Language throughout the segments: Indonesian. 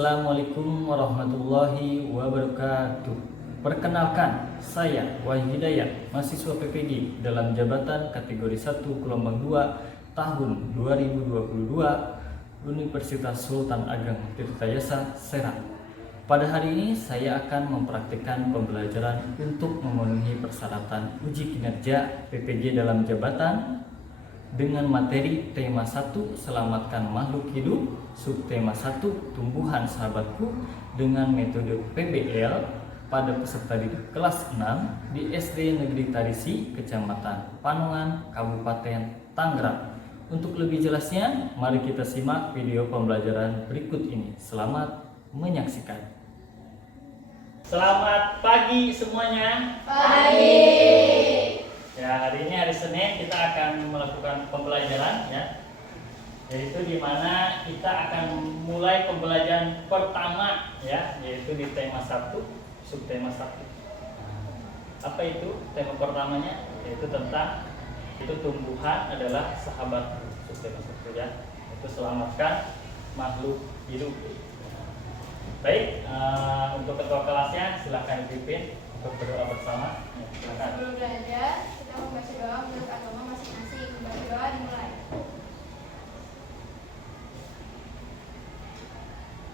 Assalamualaikum warahmatullahi wabarakatuh. Perkenalkan, saya Wahyu Hidayat, mahasiswa PPG dalam jabatan kategori 1 gelombang 2 tahun 2022 Universitas Sultan Ageng Tirtayasa Serang. Pada hari ini saya akan mempraktikkan pembelajaran untuk memenuhi persyaratan uji kinerja PPG dalam jabatan dengan materi tema 1 selamatkan makhluk hidup, subtema 1 tumbuhan sahabatku dengan metode PBL pada peserta didik kelas 6 di SD Negeri Tarisi, Kecamatan Panongan, Kabupaten Tangerang. Untuk lebih jelasnya, mari kita simak video pembelajaran berikut ini. Selamat menyaksikan. Selamat pagi semuanya. Pagi. Ya, hari ini hari Senin kita akan melakukan pembelajaran ya. Yaitu di mana kita akan mulai pembelajaran pertama ya, yaitu di tema 1, subtema 1. Apa itu tema pertamanya? Yaitu tentang tumbuhan adalah sahabat, subtema 1 ya. Itu selamatkan makhluk hidup. Baik, untuk ketua kelasnya silakan dipimpin untuk berdoa bersama. Ya, silakan. Sebelum belajar, kita membaca doa menurut agama masing-masing. Membaca doa dimulai.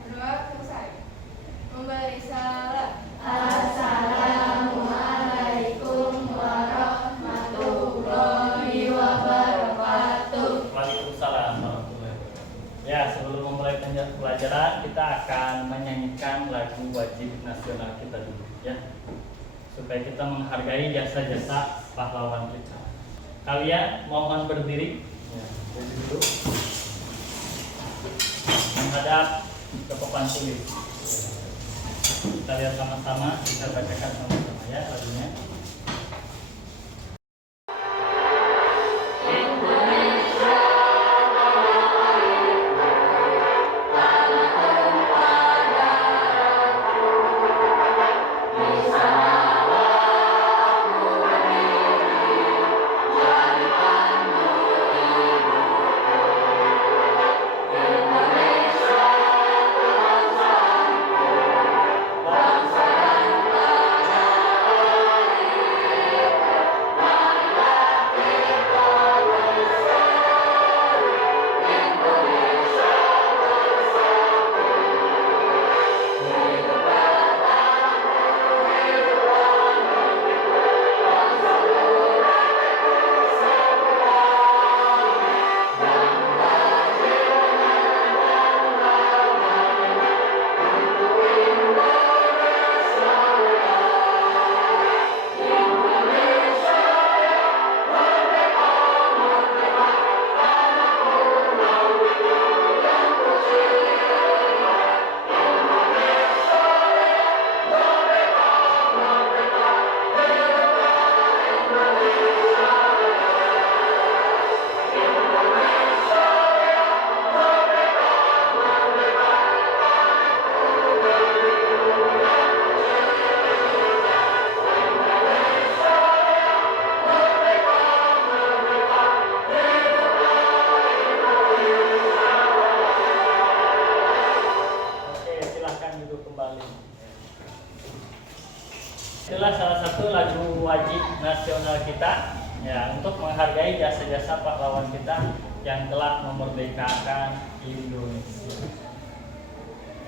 Berdoa selesai. Memberi salam. Assalamualaikum warahmatullahi wabarakatuh. Waalaikumsalam warahmatullahi wabarakatuh. Ya, sebelum memulai pelajaran kita akan menyanyikan lagu wajib nasional kita dulu ya, supaya kita menghargai jasa-jasa pahlawan kita. Kalian mohon berdiri ya, dulu menghadap ke papan tulis. Kita lihat sama-sama, kita bacakan sama-sama ya lagunya. Itulah salah satu lagu wajib nasional kita ya, untuk menghargai jasa-jasa pahlawan kita yang telah memerdekakan Indonesia.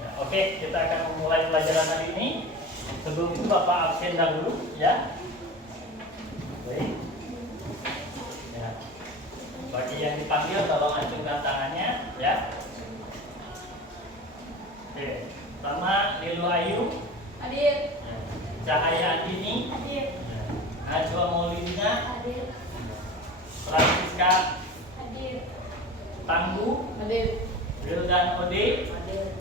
Ya, oke, kita akan memulai pelajaran hari ini. Sebelum itu Bapak absen dahulu ya. Baik. Ya. Bagi yang dipanggil tolong acungkan tangannya ya. Oke. Pertama Nilu Ayu. Hadir. Cahaya Andini, Hadir. Najwa Maulidina, Hadir. Francisca Hadir. Tanggu, Hadir. Wildan Ode, Hadir.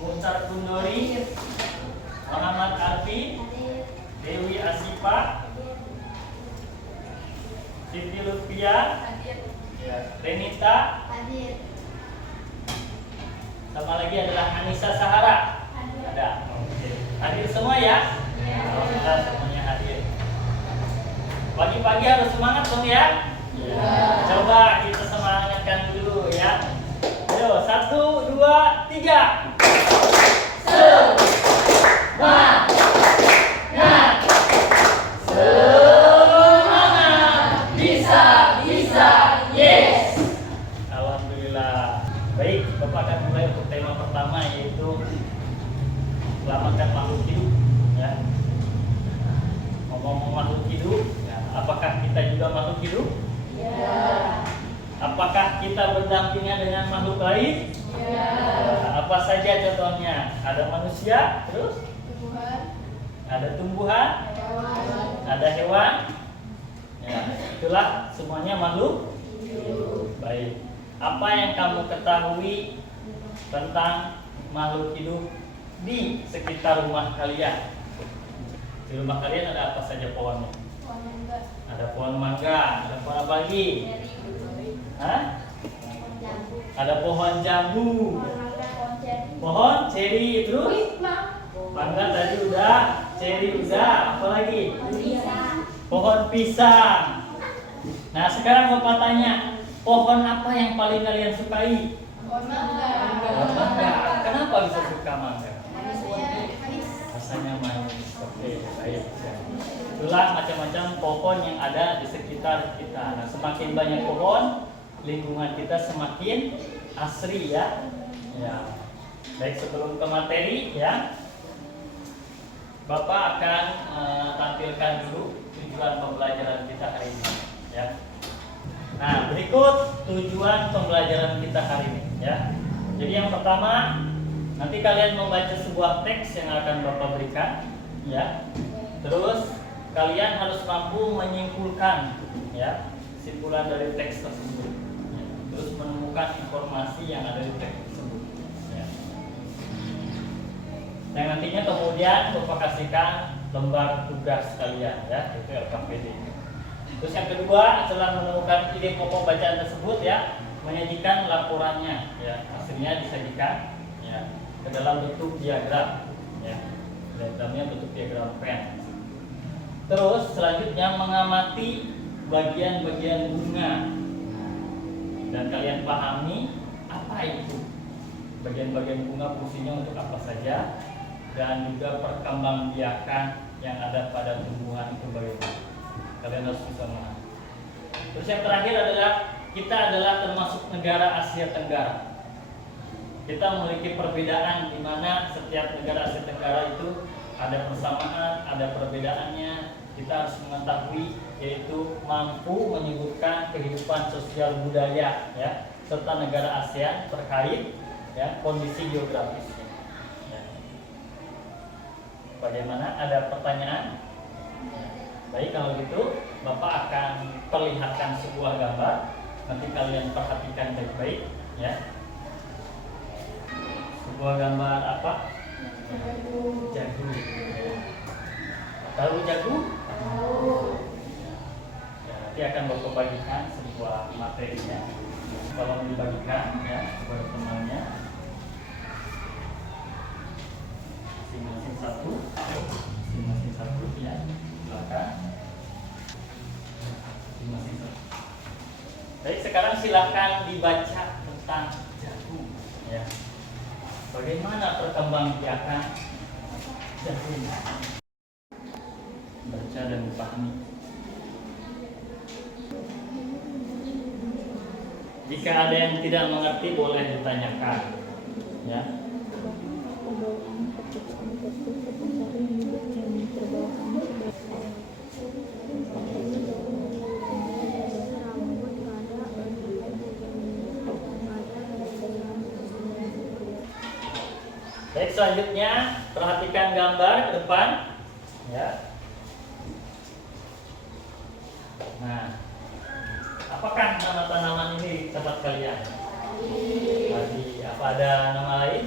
Muhtar Kundori, Muhammad Arfi, Hadir. Dewi Asifa, Hadir. Siti Lutfia, Hadir. ya, Renita, Hadir. sama lagi adalah Anissa Sahara. Hadir. Ada. Oke. Hadir semua ya? Ya. Alhamdulillah semuanya hadir. Pagi-pagi harus semangat dong ya? Ya. Coba kita semangatkan dulu ya. Ayo, 1, 2, 3. Semangat, bisa, bisa, yes. Alhamdulillah. Baik, Bapak akan mulai untuk tema pertama, yaitu selamatkan makhluk hidup. Ya. Ngomong makhluk hidup, ya. Apakah kita juga makhluk hidup? Ya. Apakah kita berdampingan dengan makhluk lain? Ya. Apa saja contohnya? Ada manusia, terus Tumbuhan, ada tumbuhan, hewan, ada hewan. Ya, itulah semuanya makhluk hidup. baik. Apa yang kamu ketahui tentang makhluk hidup di sekitar rumah kalian? Di rumah kalian ada apa saja pohonnya? Pohon mangga, Ada pohon mangga, ada pohon apa lagi? ceri, Hah? pohon jambu, Ada pohon jambu, pohon mangga, pohon ceri. pohon ceri, terus Wisma, mangga tadi udah, ceri udah, apa lagi? pohon pisang, Pohon pisang. Nah, sekarang Bapak tanya, pohon apa yang paling kalian sukai? pohon mangga. Pohon mangga. Kenapa bisa suka mangga? Rasanya manis. Rasanya manis. Oke, baik. Itulah macam-macam pohon yang ada di sekitar kita. Nah, semakin banyak pohon, lingkungan kita semakin asri ya. Ya. Baik, sebelum ke materi ya, Bapak akan tampilkan dulu tujuan pembelajaran kita hari ini ya. Nah, berikut tujuan pembelajaran kita hari ini ya. Jadi yang pertama, nanti kalian membaca sebuah teks yang akan Bapak berikan ya. Terus kalian harus mampu menyimpulkan ya, kesimpulan dari teks tersebut. Ya. Terus menemukan informasi yang ada di teks tersebut. Ya. Yang nantinya kemudian Bapak kasihkan lembar tugas kalian ya, itu LKPD. Terus yang kedua, setelah menemukan ide pokok bacaan tersebut ya, menyajikan laporannya ya, hasilnya disajikan ya ke dalam bentuk diagram ya. Diagramnya bentuk diagram Venn. Terus selanjutnya mengamati bagian-bagian bunga dan kalian pahami apa itu bagian-bagian bunga, fungsinya untuk apa saja, dan juga perkembangbiakan yang ada pada tumbuhan itu bagaimana. Kalian harus bisa memahami. Terus yang terakhir adalah kita adalah termasuk negara Asia Tenggara. Kita memiliki perbedaan di mana setiap negara Asia Tenggara itu ada persamaan, ada perbedaannya. Kita harus mengetahui, yaitu mampu menyebutkan kehidupan sosial budaya ya, serta negara ASEAN terkait ya kondisi geografisnya. Ya. Bagaimana? Ada pertanyaan? Ya. Baik, kalau gitu Bapak akan perlihatkan sebuah gambar. Nanti kalian perhatikan baik-baik ya. Sebuah gambar apa? Jagu. Tahu jagu? Ya, nanti akan Bapak bagikan sebuah materinya. Tolong dibagikan ya kepada temannya. Masing-masing satu. Masing-masing satu ya. Silakan. Masing-masing satu. Baik, sekarang silakan dibaca tentang jagu ya. Bagaimana perkembangbiakan jagu? Baca dan dipahami. Jika ada yang tidak mengerti boleh ditanyakan ya. Baik, selanjutnya perhatikan gambar ke depan ya. Nah, apakah nama tanaman ini di tempat kalian? Padi. Apa ada nama lain?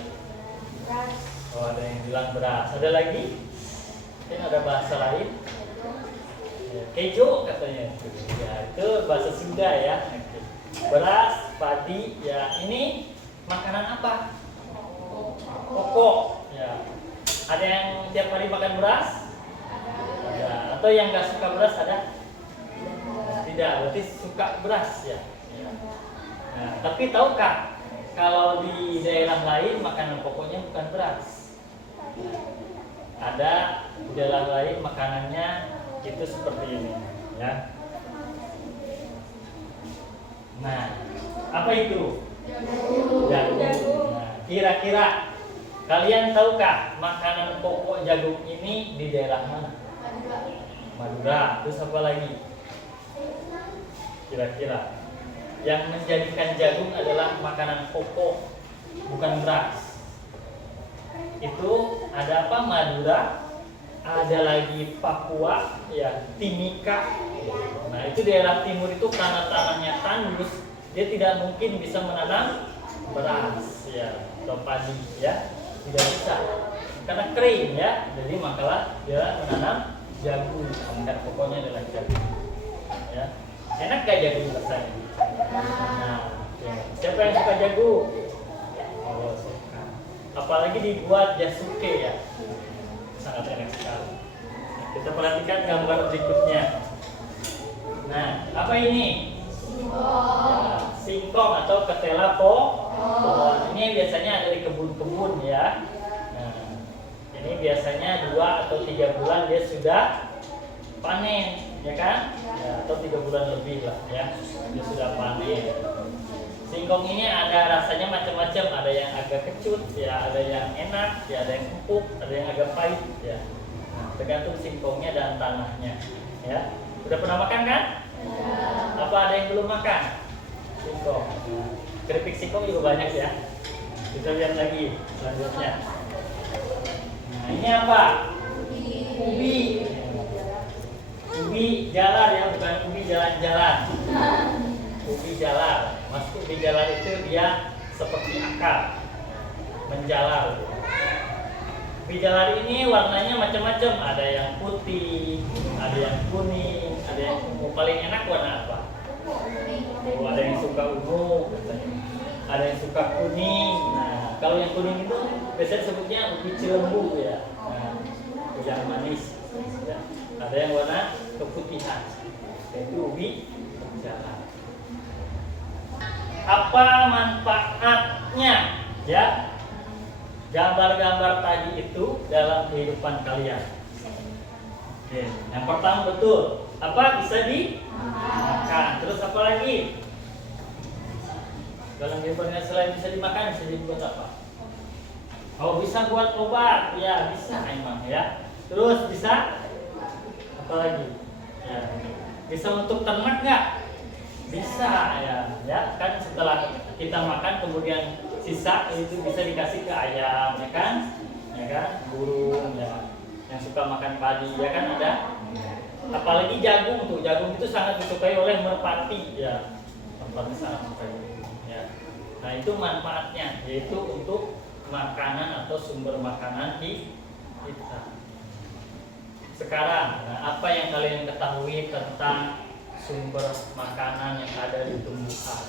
beras, Oh, ada yang bilang beras. Ada lagi? Mungkin ada bahasa lain? Ya, kejo katanya. Ya, itu bahasa Sunda ya. Oke. Beras, padi. Ya, ini makanan apa? Pokok. Ya. Ada yang tiap hari makan beras? Ada. Atau yang nggak suka beras ada? Tidak, berarti suka beras ya. Ya. Nah, tapi tahukah kalau di daerah lain makanan pokoknya bukan beras? ada di dalam lain makanannya itu seperti ini, ya. Nah, apa itu? Jagung. Nah, kira-kira kalian tahukah makanan pokok jagung ini di daerah mana? Madura. Terus apa lagi? Kira-kira yang menjadikan jagung adalah makanan pokok, bukan beras. Itu ada apa? Madura, ada lagi Papua, ya, Timika. Nah, itu daerah timur itu karena tanahnya tandus, dia tidak mungkin bisa menanam beras, ya, atau padi, ya, tidak bisa karena kering, ya. Jadi makalah dia menanam jagung, makanan pokoknya adalah jagung, ya. Enak gak jagung rasanya? Nah, ya. Siapa yang suka jagung? Oh, suka. Apalagi dibuat jasuke, ya, sangat enak sekali. Kita perhatikan gambar berikutnya. Nah, apa ini? Ya, singkong atau ketela pohon. Ini biasanya ada di kebun-kebun, ya. Nah, ini biasanya 2 atau 3 bulan dia sudah panen, ya kan? Ya, atau 3 bulan lebih lah, ya, dia sudah panen. Singkong ini ada rasanya macam-macam, ada yang agak kecut, ya, ada yang enak, ya, ada yang empuk, ada yang agak pahit, ya. Nah, tergantung singkongnya dan tanahnya, ya. Udah pernah makan kan? Apa ada yang belum makan? Singkong. Keripik singkong juga banyak, ya. Kita lihat lagi selanjutnya. Nah, ini apa? Ubi. Ubi jalar, ya, bukan ubi jalan-jalan. Ubi jalar. Maksud ubi jalar itu dia seperti akar, menjalar. Ubi jalar ini warnanya macam-macam. Ada yang putih, ada yang kuning, ada yang ungu. Paling enak warna apa? Oh, ada yang suka ungu, ada yang suka kuning. Nah, kalau yang kuning itu biasanya sebutnya ubi cilembu, ya. Nah, yang manis, ya. Ada yang warna keputihan, yaitu ubi jalar. Apa manfaatnya, ya, gambar-gambar tadi itu dalam kehidupan kalian? Oke, yang pertama betul. Apa? Bisa dimakan. Terus apa lagi? Dalam kehidupan selain bisa dimakan, bisa dibuat apa? Oh, bisa buat obat, ya, bisa emang, ya. Terus bisa apa lagi? Ya. Bisa untuk ternak nggak? Bisa, ya, kan setelah kita makan kemudian sisa itu bisa dikasih ke ayam, ya kan, burung, ya, yang suka makan padi, ya kan, ada. Apalagi jagung tuh, jagung itu sangat disukai oleh merpati, ya, merpati sangat suka, ya. Nah, itu manfaatnya, yaitu untuk makanan atau sumber makanan di kita. Sekarang, nah, apa yang kalian ketahui tentang sumber makanan yang ada di tumbuhan?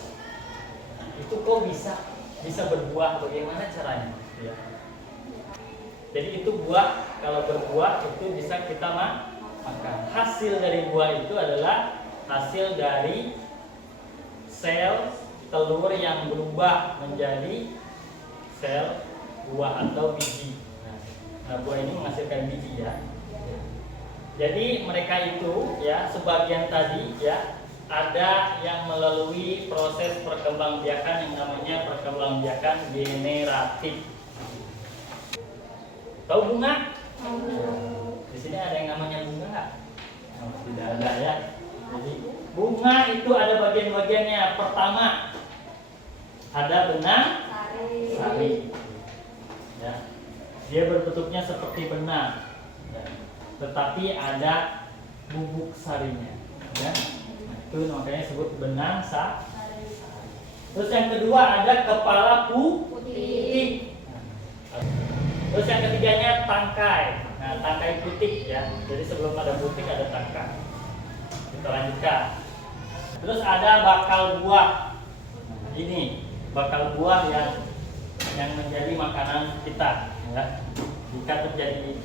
Nah, itu kok bisa berbuah? Bagaimana caranya? Ya. Jadi itu buah, kalau berbuah itu bisa kita makan. Hasil dari buah itu adalah hasil dari sel telur yang berubah menjadi sel buah atau biji. Nah, buah ini menghasilkan biji, ya. Jadi mereka itu, ya, sebagian tadi, ya, ada yang melalui proses perkembangbiakan yang namanya perkembangbiakan generatif. Tahu bunga? Di sini ada yang namanya bunga nggak? Oh, tidak ada, ya. Jadi bunga itu ada bagian-bagiannya. Pertama ada benang sari, ya. Dia berbentuknya seperti benang, ya. Tetapi ada bubuk sarinya, ya. Nah, itu makanya disebut benang sari. Terus yang kedua ada kepala putih. Terus yang ketiganya tangkai. Nah, tangkai putik, ya. Jadi sebelum ada putik ada tangkai. Kita lanjutkan. Terus ada bakal buah. Ini bakal buah yang menjadi makanan kita, ya. Jika terjadi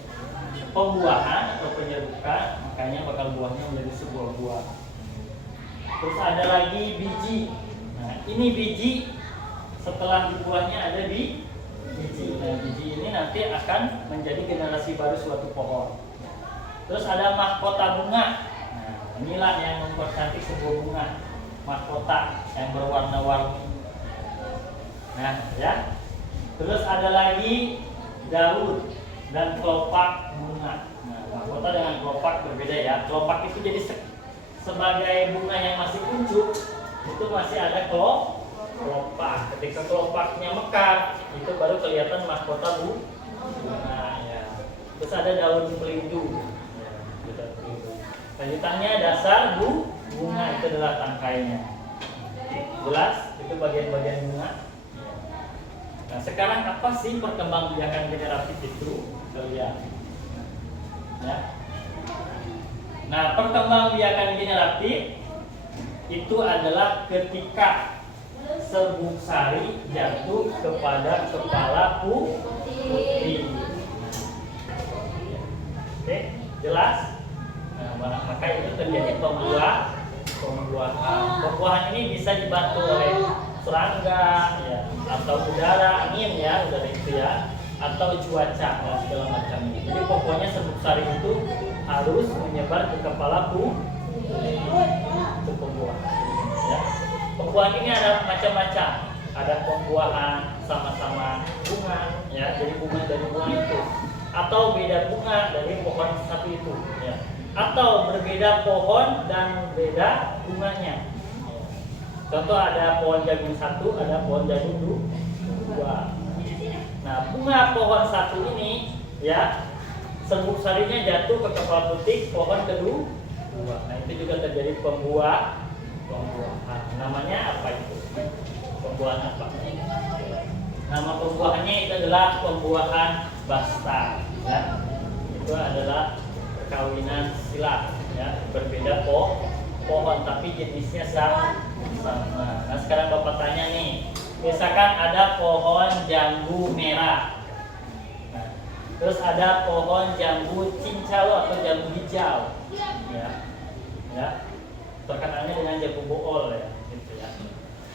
pembuahan atau penyerukan, makanya bakal buahnya menjadi sebuah buah. Terus ada lagi biji. Nah, ini biji setelah buahnya ada di biji. Nah, biji ini nanti akan menjadi generasi baru suatu pohon. Terus ada mahkota bunga. Nah, inilah yang mempercantik sebuah bunga. Mahkota yang berwarna-warni. Nah, ya. Terus ada lagi daun dan kelopak bunga. Nah, mahkota dengan kelopak berbeda ya. Kelopak itu jadi sebagai bunga yang masih kuncup, itu masih ada kelopak. Ketika kelopaknya mekar, itu baru kelihatan mahkota bunga ya. Terus ada daun pelindu. Lanjutannya dasar bunga, itu adalah tangkainya. Jelas? Itu bagian-bagian bunga. Nah, sekarang apa sih perkembangbiakan generatif itu? Lihat. Ya. Nah, perkembangbiakan generatif itu adalah ketika serbuk sari jatuh kepada kepala putih. Oke, jelas? Nah, maka itu terjadi pembuahan. Pembuahan ini bisa dibantu oleh serangga, ya, atau udara, angin ya, udara itu ya, atau cuaca, ya, segala macam. Jadi pokoknya serbuk sari itu harus menyebar ke kepala untuk pembuahan. Ya. Pembuahan ini ada macam-macam. Ada pembuahan sama-sama bunga, ya, jadi bunga dari bunga itu, atau beda bunga dari pohon satu itu, ya. Atau berbeda pohon dan beda bunganya. Contoh ada pohon jagung satu, ada pohon jagung dua. Nah, bunga pohon satu ini, ya, serbuk sarinya jatuh ke kepala putih pohon kedua. Nah, itu juga terjadi pembuahan. Namanya apa itu? Pembuahan apa? Nama pembuahannya itu adalah pembuahan basta. Ya. Itu adalah perkawinan silang, ya, berbeda pohon tapi jenisnya sama. Nah, sekarang Bapak tanya nih, misalkan ada pohon jambu merah, nah, terus ada pohon jambu cincalo atau jambu hijau, ya, terkenalnya dengan jambu bool, ya, gitu ya.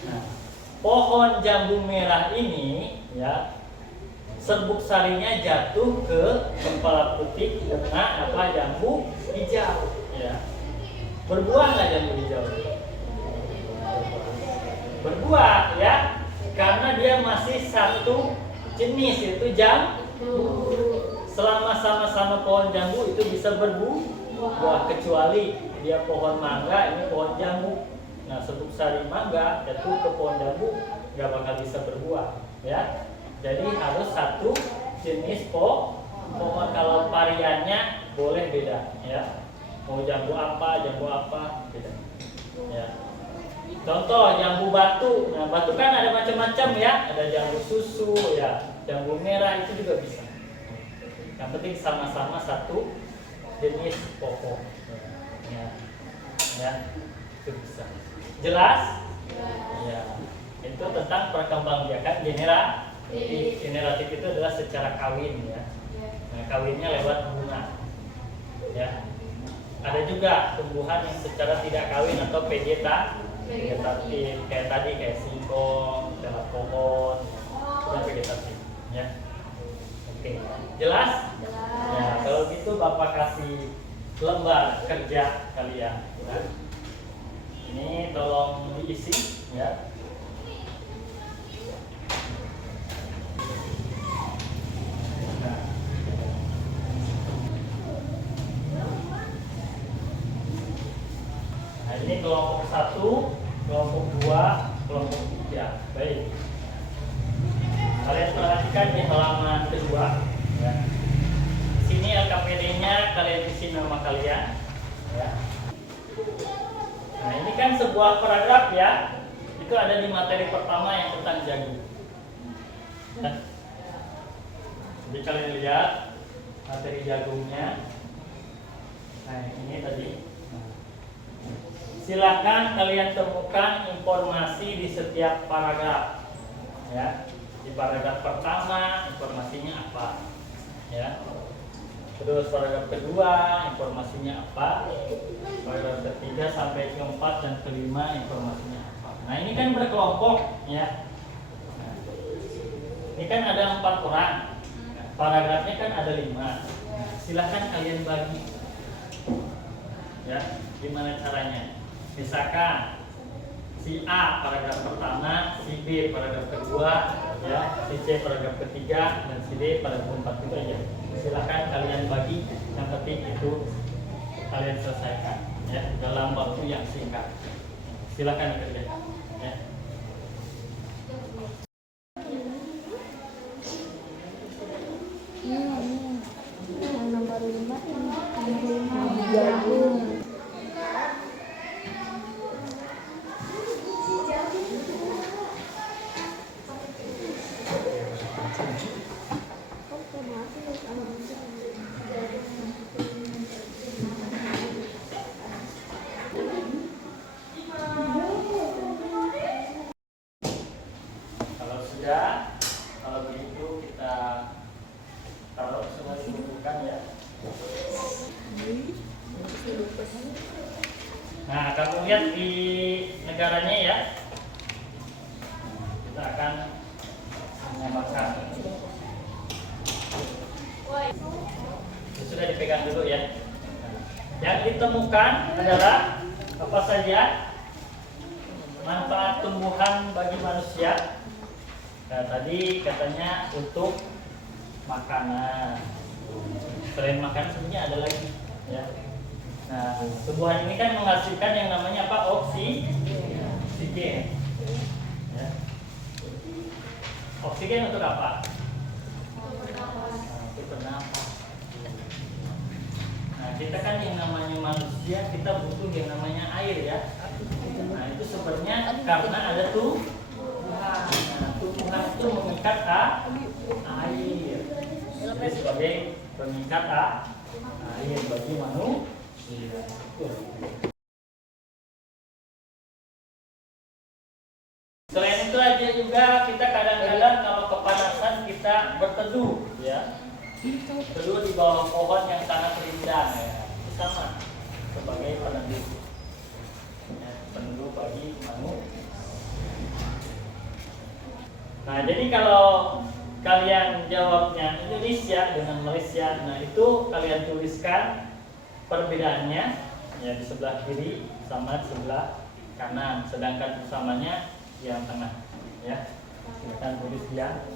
Nah, pohon jambu merah ini, ya, serbuk sarinya jatuh ke kepala putih dengan apa? Jambu hijau, ya. Berbuah nggak jambu hijau? Berbuah, ya, karena dia masih satu jenis, yaitu jambu. Selama sama-sama pohon jambu itu bisa berbuah, kecuali dia pohon mangga, ini pohon jambu. Nah, serbuk sari mangga jatuh ke pohon jambu nggak bakal bisa berbuah, ya. Jadi harus satu jenis pohon. Kalau variannya boleh beda, ya. Mau jambu apa beda. Ya. Contoh jambu batu. Nah, batu kan ada macam-macam ya. Ada jambu susu, ya. Jambu merah itu juga bisa. Yang penting sama-sama satu jenis pokok. Ya. Itu bisa. Jelas? Ya. Itu tentang perkembangbiakan generatif itu adalah secara kawin, ya. Nah, kawinnya lewat bunga, ya. Ada juga tumbuhan yang secara tidak kawin atau vegetatif, kayak tadi kayak singkong, dalam pohon, itu vegetatif, ya. Oke, jelas? Ya, kalau gitu Bapak kasih lembar kerja kalian. Nah, ini tolong diisi, ya. Ini kelompok 1, kelompok 2, kelompok 3. Baik. Kalian perhatikan di halaman kedua, ya. Sini LKPD-nya kalian isi nama kalian, ya. Nah, ini kan sebuah paragraf, ya. Itu ada di materi pertama yang tentang jagung. Ya. Jadi kalian lihat materi jagungnya. Nah, ini tadi. Silakan kalian temukan informasi di setiap paragraf, ya. Di paragraf pertama informasinya apa, ya. Terus paragraf kedua informasinya apa, paragraf ketiga sampai keempat dan kelima informasinya apa. Nah, ini kan berkelompok, ya. Nah, Ini kan ada 4 orang. Nah, paragrafnya kan ada 5. Silahkan kalian bagi. Ya, gimana caranya? Misalkan si A paragraf pertama, si B paragraf kedua, ya, si C paragraf ketiga, dan si D paragraf keempat itu aja. Silahkan kalian bagi. Yang penting itu kalian selesaikan, ya, dalam waktu yang singkat. Silahkan kerjakan. Ya. Yang nomor 5 jagung. Kalau sudah, kalau begitu kita taruh semua dikumpulkan ya. Nah, kamu lihat di negaranya ya. Kita akan menambahkan. Sudah dipegang dulu ya. Yang ditemukan adalah apa saja manfaat tumbuhan bagi manusia. Nah, tadi katanya untuk makanan. Selain makan sebenarnya ada lagi ya. Nah, tumbuhan ini kan menghasilkan yang namanya apa? Oksigen. Ya. Oksigen untuk apa? Untuk bernapas. Nah, kita kan yang namanya manusia, kita butuh yang namanya air ya. Nah, itu sebenarnya karena ada tumbuhan. Nah, tumbuhan itu mengikat air. Jadi sebagai pengikat air bagi manusia. Selain itu aja juga kita kadang-kadang kalau kepanasan kita berteduh ya. Teduh di bawah pohon yang sangat rindang ya. Itu sama sebagai peneduh. Ya, peneduh bagi manusia. Nah, jadi kalau kalian jawabnya Indonesia dengan Malaysia, nah itu kalian tuliskan perbedaannya ya di sebelah kiri sama di sebelah kanan, sedangkan bersamanya yang tengah ya. Silakan tulis yang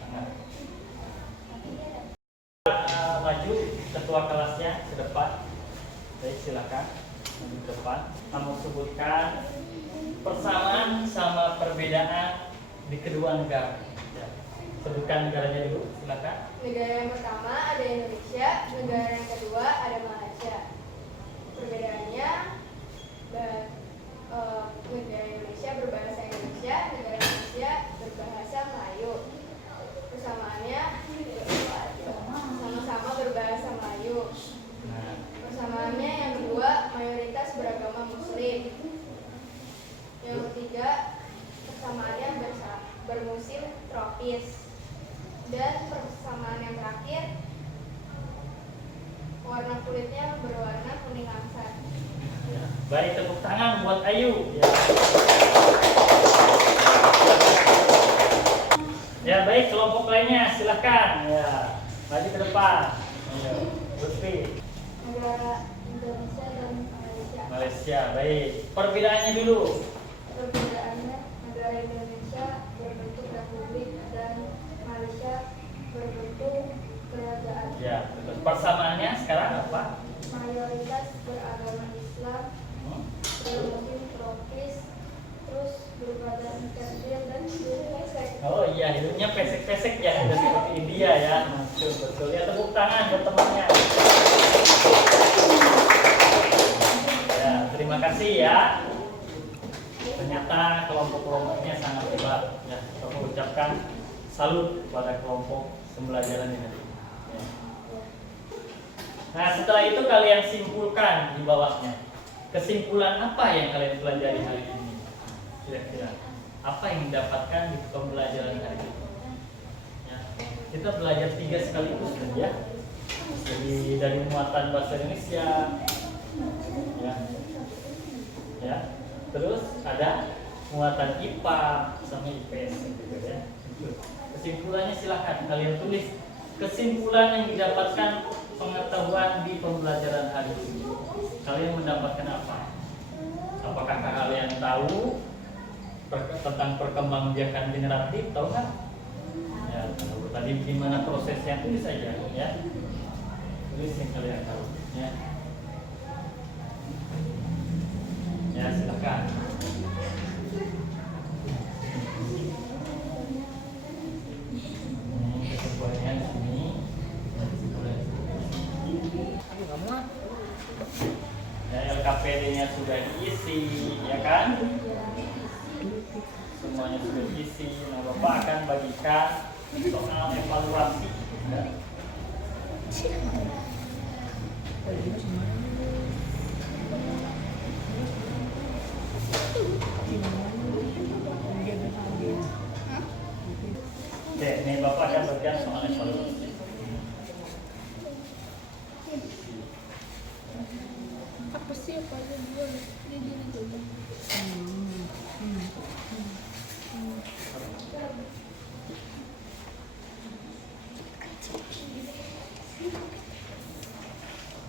tengah. Maju ketua kelasnya ke depan. Baik, silakan maju ke depan. Kamu sebutkan persamaan sama perbedaan di kedua negara. Ya. Sebutkan negaranya dulu, silakan. Negara yang pertama ada Indonesia, negara yang kedua ada Malaysia. Perbedaannya, negara Indonesia berbahasa Indonesia, negara Malaysia berbahasa Melayu. Persamaannya sama-sama berbahasa Melayu. Persamaannya yang kedua mayoritas beragama Muslim. Yang ketiga persamaannya bermusim tropis. Dan persamaan yang terakhir warna kulitnya berwarna kuning langsat. Ya. Baik, tepuk tangan buat Ayu. Ya, baik, kelompok lainnya silahkan. Ya, maju ke depan. Ya, Lutfi. Negara Indonesia dan Malaysia. Malaysia, baik. Perbedaannya dulu. Perbedaannya negara Indonesia berbentuk republik dan Malaysia berbentuk kerajaan. Ya, betul. Persamaannya sekarang apa? Mayoritas beragama Islam, bermusim tropis, terus berbadan kerdil dan pesek. Oh iya, hidupnya pesek-pesek ya, ada seperti India ya. Betul, betul. Ya, tepuk tangan buat temannya. Ya, terima kasih ya. Ternyata kelompok-kelompoknya sangat hebat. Ya, saya mengucapkan salut pada kelompok pembelajaran ini. Ya. Nah, setelah itu kalian simpulkan di bawahnya. Kesimpulan apa yang kalian pelajari hari ini? Kira-kira apa yang didapatkan di pembelajaran hari ini? Ya, kita belajar 3 sekaligus kan ya. Jadi dari muatan bahasa Indonesia, ya. Terus ada muatan IPA sama IPS gitu ya. Kesimpulannya silahkan kalian tulis kesimpulan yang didapatkan pengetahuan di pembelajaran hari ini. Kalian mendapatkan apa? Apakah kalian tahu tentang perkembangbiakan generatif? Tahu nggak? Ya, tahu. Tadi gimana prosesnya, tulis saja ya. Tulis yang kalian tahu ya. Ya, silakan. Kesimpulannya di sini. Ya, LKPD-nya sudah diisi, ya kan? Semuanya sudah diisi. Nah, Bapak akan bagikan soal evaluasi. Ya. Oke, ini Bapak akan bagikan soal evaluasi. Apa sih apa aja dua ini coba.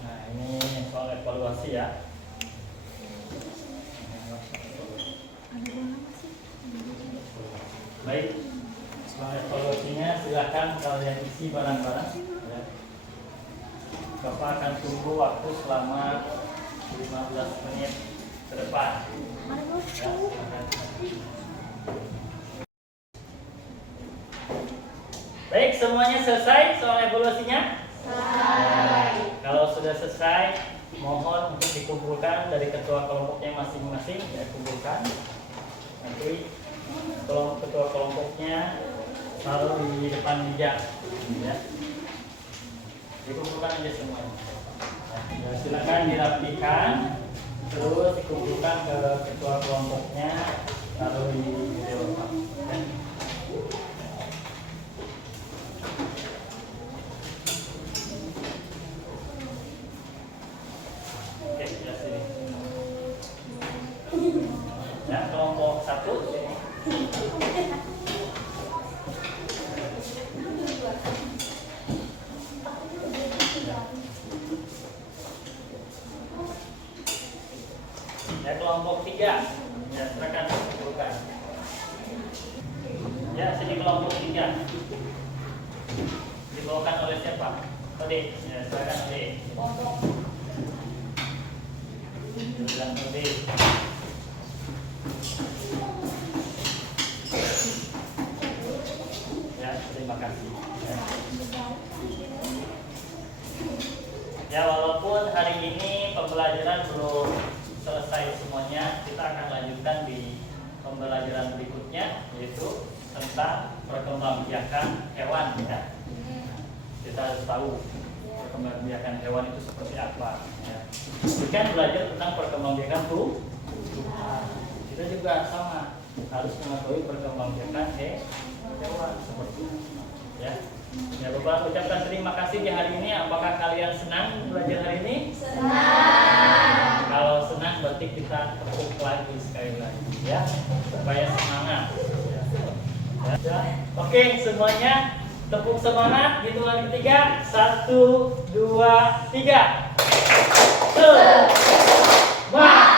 Nah, ini soal evaluasi ya. Baik, soal evaluasinya silakan kalian isi barang-barang. Ya. Bapak akan tunggu waktu selama 15 menit ke depan. Ya, silakan. Baik, semuanya selesai soal evaluasinya? Kalau sudah selesai, mohon untuk dikumpulkan dari ketua kelompoknya masing-masing, ya kumpulkan. Nanti ketua kelompoknya taruh di depan meja, ya. Dikumpulkan aja semuanya. Ya, silakan dirapikan, terus dikumpulkan ke ketua kelompoknya, taruh di meja Bapak. Ya. Oke, ya sini. Ya, kelompok 1 sini. Ya, kelompok 3. Ya, silakan kumpulkan. Ya, sini kelompok 3. Dibawakan oleh siapa? Ode. Ya, silakan Ode. Silakan Ode. Ya, terima kasih. Ya, walaupun hari ini pembelajaran belum selesai semuanya, kita akan lanjutkan di pembelajaran berikutnya, yaitu tentang perkembangbiakan hewan. Ya. Kita harus tahu perkembangbiakan hewan itu seperti apa. Ya. Kita kan belajar tentang perkembangbiakan tumbuhan. Kita juga sama harus mengetahui perkembangbiakan hewan seperti itu. Ya. Ya, Bapak ucapkan terima kasih di hari ini. Apakah kalian senang belajar hari ini? Senang. Kalau senang berarti kita tepuk lagi sekali lagi ya, supaya semangat. Ya. Oke, semuanya tepuk semangat. Hitungan ketiga, 1, 2, 3. Semangat.